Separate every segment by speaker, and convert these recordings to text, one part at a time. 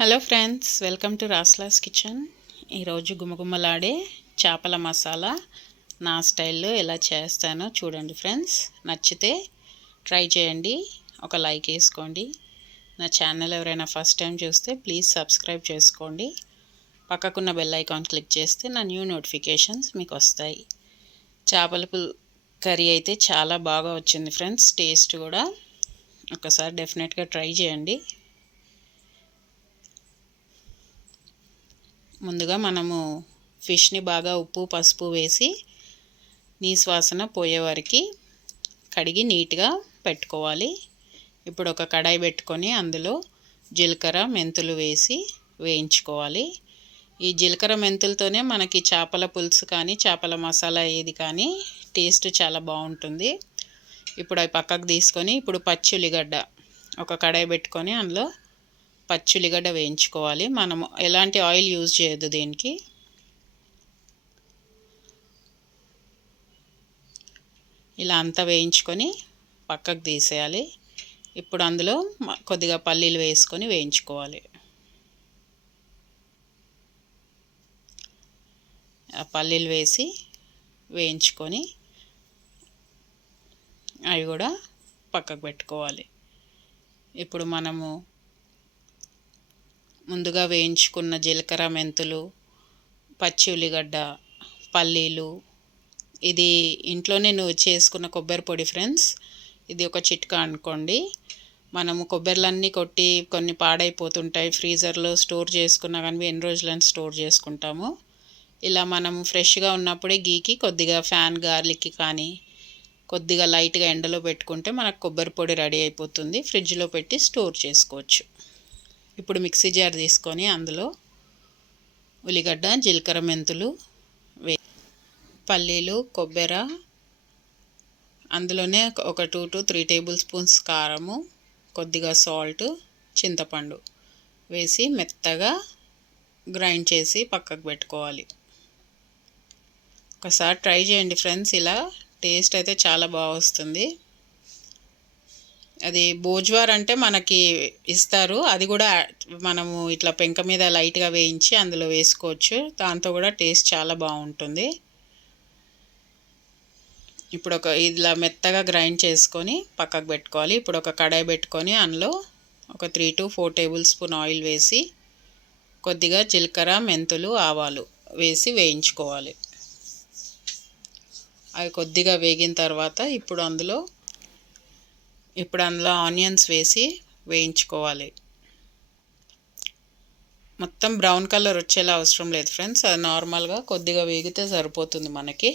Speaker 1: Hello friends welcome to Raslas kitchen ఈరోజు గుమగుమలాడే చేపల మసాలా నా స్టైల్లో ఎలా చేస్తానో చూడండి ఫ్రెండ్స్ నచ్చితే ట్రై చేయండి. ఒక లైక్ వేసుకోండి. నా ఛానల్ ఎవరైనా ఫస్ట్ టైం చూస్తే ప్లీజ్ సబ్స్క్రైబ్ చేసుకోండి. పక్కకున్న బెల్ ఐకాన్ క్లిక్ చేస్తే నా న్యూ నోటిఫికేషన్స్ మీకు వస్తాయి. చేపల కర్రీ అయితే చాలా బాగా వచ్చింది ఫ్రెండ్స్ టేస్ట్ కూడా ఒకసారి డెఫినెట్గా ట్రై చేయండి. ముందుగా మనము ఫిష్ని బాగా ఉప్పు పసుపు వేసి నీశ్వాసన పోయే వరకు కడిగి నీట్గా పెట్టుకోవాలి. ఇప్పుడు ఒక కడాయి పెట్టుకొని అందులో జీలకర్ర మెంతులు వేసి వేయించుకోవాలి. ఈ జీలకర్ర మెంతులతోనే మనకి చేపల పులుసు కానీ చేపల మసాలా ఏది కానీ టేస్ట్ చాలా బాగుంటుంది. ఇప్పుడు అవి పక్కకు తీసుకొని ఇప్పుడు పచ్చి ఉల్లిగడ్డ ఒక కడాయి పెట్టుకొని అందులో పచ్చి ఉల్లిగడ్డ వేయించుకోవాలి. మనం ఎలాంటి ఆయిల్ యూజ్ చేయొద్దు దీనికి. ఇలా అంతా వేయించుకొని పక్కకు తీసేయాలి. ఇప్పుడు అందులో కొద్దిగా పల్లీలు వేసుకొని వేయించుకోవాలి. పల్లీలు వేసి వేయించుకొని అవి కూడా పక్కకు పెట్టుకోవాలి. ఇప్పుడు మనము ముందుగా వేయించుకున్న జీలకర్ర మెంతులు పచ్చి ఉల్లిగడ్డ పల్లీలు. ఇది ఇంట్లోనే నువ్వు చేసుకున్న కొబ్బరి పొడి ఫ్రెండ్స్. ఇది ఒక చిట్కా అనుకోండి. మనము కొబ్బరిలన్నీ కొట్టి కొన్ని పాడైపోతుంటాయి ఫ్రీజర్లో స్టోర్ చేసుకున్నా కానీ ఎన్ని రోజులని స్టోర్ చేసుకుంటాము. ఇలా మనం ఫ్రెష్గా ఉన్నప్పుడే గీకి కొద్దిగా ఫ్యాన్ గార్లిక్కి కానీ కొద్దిగా లైట్గా ఎండలో పెట్టుకుంటే మనకు కొబ్బరి పొడి రెడీ అయిపోతుంది. ఫ్రిడ్జ్లో పెట్టి స్టోర్ చేసుకోవచ్చు. ఇప్పుడు మిక్సీ జార్ తీసుకొని అందులో ఉల్లిగడ్డ జీలకర్ర మెంతులు వే పల్లీలు కొబ్బరి అందులోనే ఒక two to three tablespoons కారము కొద్దిగా సాల్ట్ చింతపండు వేసి మెత్తగా గ్రైండ్ చేసి పక్కకు పెట్టుకోవాలి. ఒకసారి ట్రై చేయండి ఫ్రెండ్స్ ఇలా టేస్ట్ అయితే చాలా బాగా వస్తుంది. అది భోజ్వార్ అంటే మనకి ఇస్తారు. అది కూడా మనము ఇట్లా పెంక మీద లైట్గా వేయించి అందులో వేసుకోవచ్చు. దాంతో కూడా టేస్ట్ చాలా బాగుంటుంది. ఇప్పుడు ఒక ఇలా మెత్తగా గ్రైండ్ చేసుకొని పక్కకు పెట్టుకోవాలి. ఇప్పుడు ఒక కడాయి పెట్టుకొని అందులో ఒక three to four tablespoon oil వేసి కొద్దిగా జీలకర్ర మెంతులు ఆవాలు వేసి వేయించుకోవాలి. అవి కొద్దిగా వేగిన తర్వాత ఇప్పుడు అందులో ఇప్పుడు అందులో ఆనియన్స్ వేసి వేయించుకోవాలి. మొత్తం బ్రౌన్ కలర్ వచ్చేలా అవసరం లేదు ఫ్రెండ్స్. అది నార్మల్గా కొద్దిగా వేగితే సరిపోతుంది మనకి.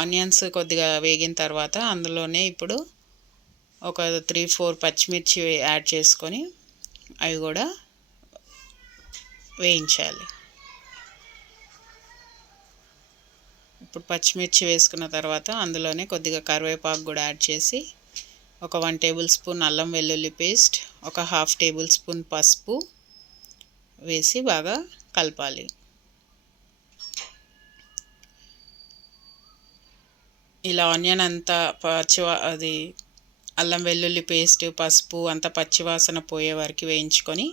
Speaker 1: ఆనియన్స్ కొద్దిగా వేగిన తర్వాత అందులోనే ఇప్పుడు ఒక త్రీ ఫోర్ పచ్చిమిర్చి యాడ్ చేసుకొని అవి కూడా వేయించాలి. ఇప్పుడు పచ్చిమిర్చి వేసుకున్న తర్వాత అందులోనే కొద్దిగా కరివేపాకు కూడా యాడ్ చేసి ఒక వన్ టేబుల్ స్పూన్ అల్లం వెల్లుల్లి పేస్ట్ ఒక హాఫ్ టేబుల్ స్పూన్ పసుపు వేసి బాగా కలపాలి. ఇలా ఆనియన్ అంతా పచ్చివా అది అల్లం వెల్లుల్లి పేస్ట్ పసుపు అంతా పచ్చివాసన పోయే వరకు వేయించుకొని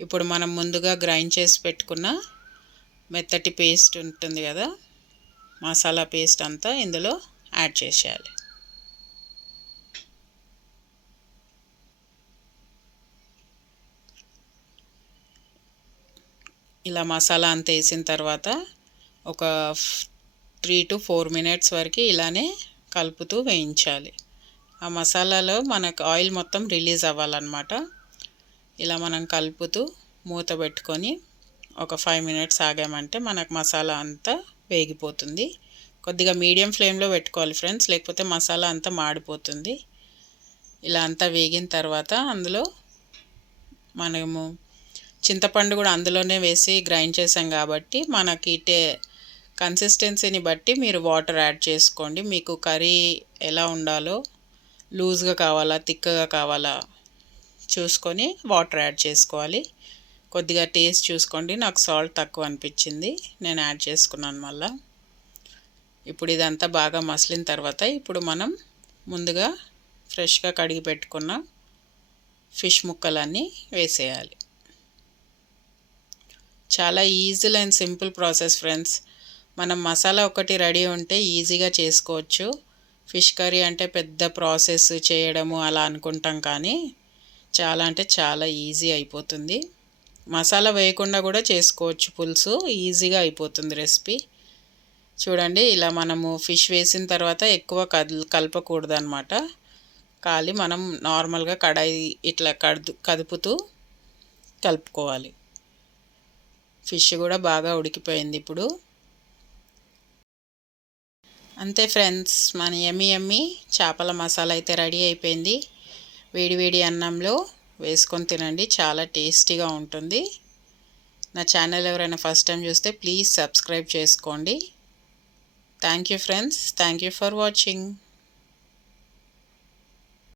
Speaker 1: ఇప్పుడు మనం ముందుగా గ్రైండ్ చేసి పెట్టుకున్న మెత్తటి పేస్ట్ ఉంటుంది కదా మసాలా పేస్ట్ అంతా ఇందులో యాడ్ చేసేయాలి. ఇలా మసాలా అంతా వేసిన తర్వాత ఒక త్రీ టు ఫోర్ మినిట్స్ వరకు ఇలానే కలుపుతూ వేయించాలి. ఆ మసాలాలో మనకు ఆయిల్ మొత్తం రిలీజ్ అవ్వాలన్నమాట. ఇలా మనం కలుపుతూ మూత పెట్టుకొని ఒక ఫైవ్ మినిట్స్ ఆగామంటే మనకు మసాలా అంతా వేగిపోతుంది. కొద్దిగా మీడియం ఫ్లేమ్లో పెట్టుకోవాలి ఫ్రెండ్స్ లేకపోతే మసాలా అంతా మాడిపోతుంది. ఇలా అంతా వేగిన తర్వాత అందులో మనము చింతపండు కూడా అందులోనే వేసి గ్రైండ్ చేసాం కాబట్టి మనకి టే కన్సిస్టెన్సీని బట్టి మీరు వాటర్ యాడ్ చేసుకోండి. మీకు కర్రీ ఎలా ఉండాలో లూజ్గా కావాలా థిక్గా కావాలా చూసుకొని వాటర్ యాడ్ చేసుకోవాలి. కొద్దిగా టేస్ట్ చూసుకోండి. నాకు సాల్ట్ తక్కువ అనిపించింది. నేను యాడ్ చేసుకున్నాను మళ్ళా. ఇప్పుడు ఇదంతా బాగా మసిలిన తర్వాత ఇప్పుడు మనం ముందుగా ఫ్రెష్గా కడిగి పెట్టుకున్న ఫిష్ ముక్కలన్నీ వేసేయాలి. చాలా easy and simple process friends మనం మసాలా ఒకటి రెడీ ఉంటే ఈజీగా చేసుకోవచ్చు. ఫిష్ కర్రీ అంటే పెద్ద ప్రాసెస్ చేయడము అలా అనుకుంటాం కానీ చాలా అంటే చాలా ఈజీ అయిపోతుంది. మసాలా వేయకుండా కూడా చేసుకోవచ్చు పులుసు ఈజీగా అయిపోతుంది రెసిపీ చూడండి ఇలా మనము ఫిష్ వేసిన తర్వాత ఎక్కువ కదల్ కలపకూడదు అనమాట ఖాళీ మనం నార్మల్గా కడాయి ఇట్లా కదు కదుపుతూ కలుపుకోవాలి. ఫిష్ కూడా బాగా ఉడికిపోయింది ఇప్పుడు. అంతే ఫ్రెండ్స్ మన ఎమ్మి ఎమ్మి చేపల మసాలా అయితే రెడీ అయిపోయింది. వేడివేడి అన్నంలో వేసుకొని తినండి చాలా టేస్టీగా ఉంటుంది. నా ఛానల్ ఎవరైనా ఫస్ట్ టైం చూస్తే ప్లీజ్ సబ్స్క్రైబ్ చేసుకోండి. Thank you friends thank you for watching.